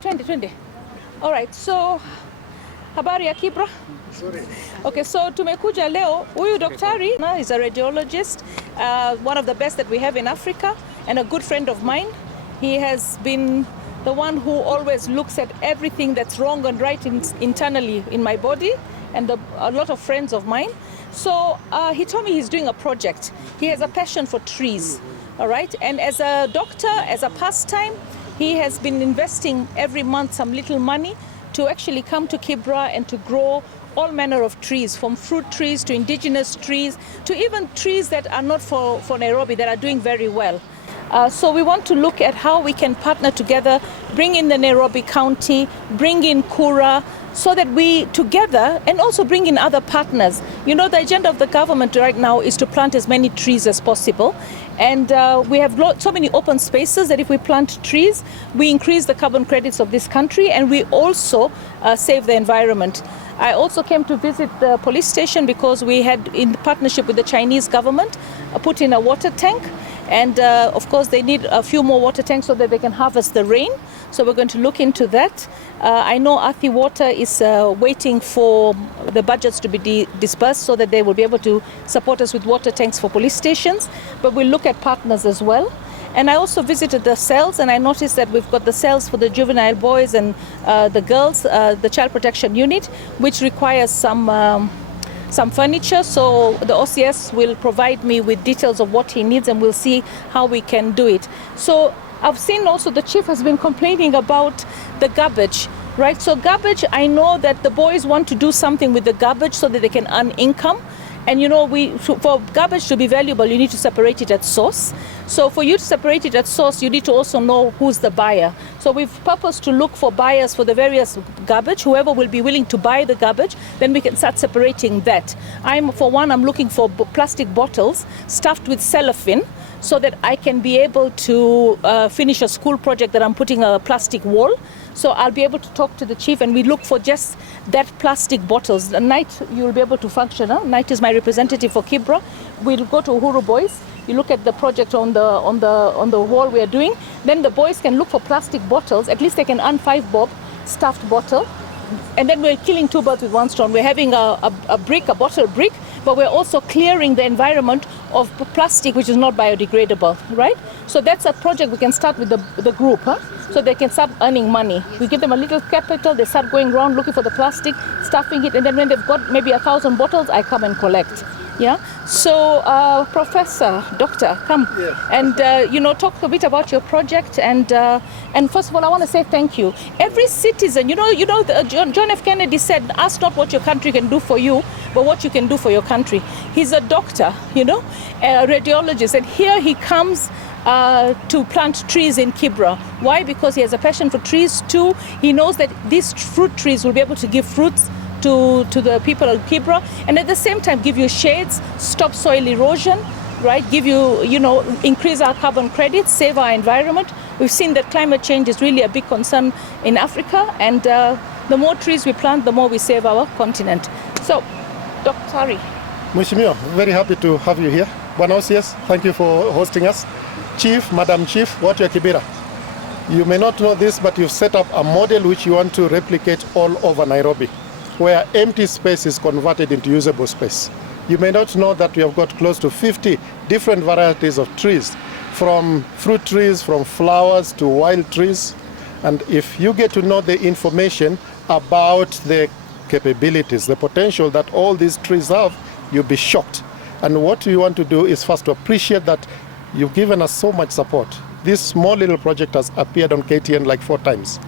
2020. All right, so habari ya Kibera? Sorry. Okay, so tumekuja leo. Huyu daktari is a radiologist, one of the best that we have in Africa, and a good friend of mine. He has been the one who always looks at everything that's wrong and right internally in my body, and a lot of friends of mine. So he told me he's doing a project. He has a passion for trees, all right? And as a doctor, as a pastime, he has been investing every month some little money to actually come to Kibera and to grow all manner of trees, from fruit trees to indigenous trees, to even trees that are not for Nairobi, that are doing very well. So we want to look at how we can partner together, bring in the Nairobi County, bring in Kura, so that we together, and also bring in other partners. You know, the agenda of the government right now is to plant as many trees as possible. And we have so many open spaces that if we plant trees, we increase the carbon credits of this country, and we also save the environment. I also came to visit the police station because we had, in partnership with the Chinese government, put in a water tank. And of course, they need a few more water tanks so that they can harvest the rain. So we're going to look into that. I know Athi Water is waiting for the budgets to be disbursed so that they will be able to support us with water tanks for police stations. But we'll look at partners as well. And I also visited the cells, and I noticed that we've got the cells for the juvenile boys and the girls, the child protection unit, which requires some furniture. So the OCS will provide me with details of what he needs, and we'll see how we can do it. So I've seen also the chief has been complaining about the garbage, right? So garbage, I know that the boys want to do something with the garbage so that they can earn income. And you know, for garbage to be valuable, you need to separate it at source. So for you to separate it at source, you need to also know who's the buyer. So we've purposed to look for buyers for the various garbage. Whoever will be willing to buy the garbage, then we can start separating that. I'm looking for plastic bottles stuffed with cellophane, so that I can be able to finish a school project that I'm putting a plastic wall. So I'll be able to talk to the chief, and we look for just that plastic bottles. At night, you'll be able to function. Huh? Night is my representative for Kibera. We'll go to Uhuru Boys. You look at the project on the wall we are doing. Then the boys can look for plastic bottles. At least they can earn 5 bob stuffed bottle. And then we're killing 2 birds with 1 stone. We're having a bottle brick, but we're also clearing the environment of plastic which is not biodegradable, right? So that's a project we can start with the group, huh? So they can start earning money. We give them a little capital, they start going around looking for the plastic, stuffing it, and then when they've got maybe 1,000 bottles, I come and collect. Yeah. So, Professor, Doctor, come and talk a bit about your project. And first of all, I want to say thank you. Every citizen, John F. Kennedy said, "Ask not what your country can do for you, but what you can do for your country." He's a doctor, a radiologist, and here he comes to plant trees in Kibera. Why? Because he has a passion for trees. 2, he knows that these fruit trees will be able to give fruits to the people of Kibera, and at the same time give you shades, stop soil erosion, right? Give you, increase our carbon credits, save our environment. We've seen that climate change is really a big concern in Africa, and the more trees we plant, the more we save our continent. So, Dr. Sari. Mheshimiwa, very happy to have you here. Bwana OCS, thank you for hosting us. Chief, Madam Chief, watu ya Kibera. You may not know this, but you've set up a model which you want to replicate all over Nairobi, where empty space is converted into usable space. You may not know that we have got close to 50 different varieties of trees, from fruit trees, from flowers to wild trees. And if you get to know the information about the capabilities, the potential that all these trees have, you'll be shocked. And what we want to do is first to appreciate that you've given us so much support. This small little project has appeared on KTN like 4 times.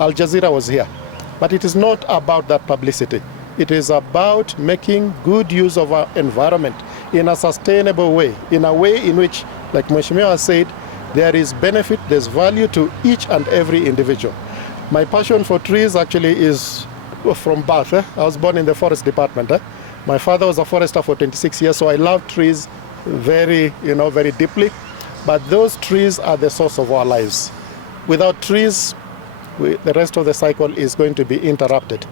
Al Jazeera was here. But it is not about that publicity. It is about making good use of our environment in a sustainable way, in a way in which, like Mheshimiwa said, there is benefit, there's value to each and every individual. My passion for trees actually is from birth. I was born in the forest department. My father was a forester for 26 years, so I love trees very deeply. But those trees are the source of our lives. Without trees, the rest of the cycle is going to be interrupted.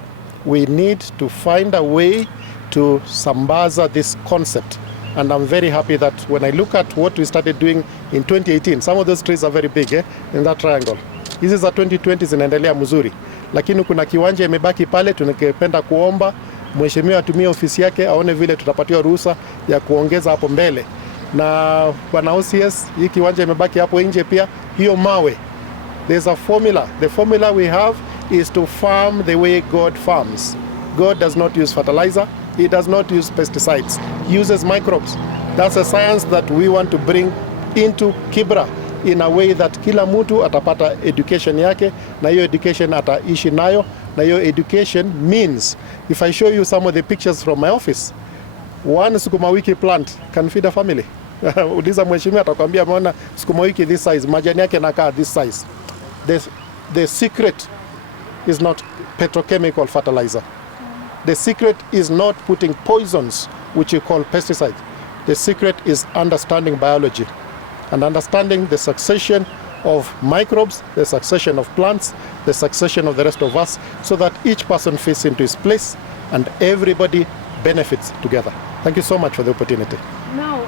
We need to find a way to sambaza this concept. And I'm very happy that when I look at what we started doing in 2018, some of those trees are very big in that triangle. hizi za 2020 zinaendelea mzuri, lakini kuna kiwanja imebaki pale. Tunangependa kuomba mheshimiwa atumie ofisi yake aone vile tutapatiwa ruhusa ya kuongeza hapo mbele. Na bwana OCS, hii kiwanja imebaki hapo nje pia, hiyo mawe, there's a formula. The formula we have is to farm the way God farms. God does not use fertilizer, he does not use pesticides, he uses microbes. That's a science that we want to bring into Kibera in a way that kila mtu atapata education yake, na hiyo education ataishi nayo, na hiyo education means, if I show you some of the pictures from my office, one sukuma wiki plant can feed a family. Uliza mheshimiwa atakwambia ameona sukuma wiki this size, majani yake nakaa this size. The secret is not petrochemical fertilizer. The secret is not putting poisons, which you call pesticides. The secret is understanding biology and understanding the succession of microbes, the succession of plants, the succession of the rest of us, so that each person fits into his place and everybody benefits together. Thank you so much for the opportunity. Now,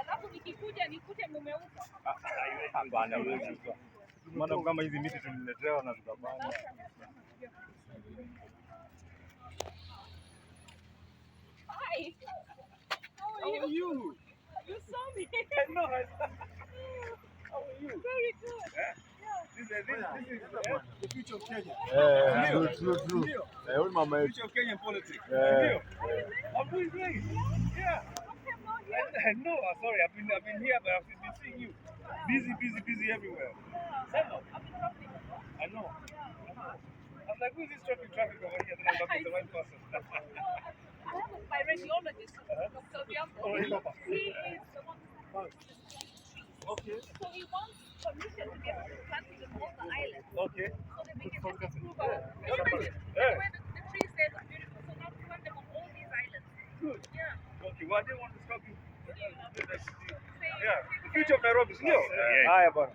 alafu nikikuja nikute mumeuka. Hapana, maana kama hizi miti tuliletewa na tukabana. Hi. How are you? You saw me. No. How are you? Very good. This is the future of Kenya. True. Future of Kenyan politics. I'm doing great. Yeah. I know. Sorry, I've been here, but I've been seeing you. Busy everywhere. I know. I'm like, who is this traffic over here? Then I'm talking to the right person. I have my radiologist, Dr. Biambo. He is the one. Okay. So he wants permission to get planted in all the islands. Okay. So that we can just approve our Yeah. where the trees there look beautiful. So now we plant them on all these islands. Good. Yeah. Okay, well, I didn't want to stop you. Yeah, the future of Nairobi is here. Haya bwana.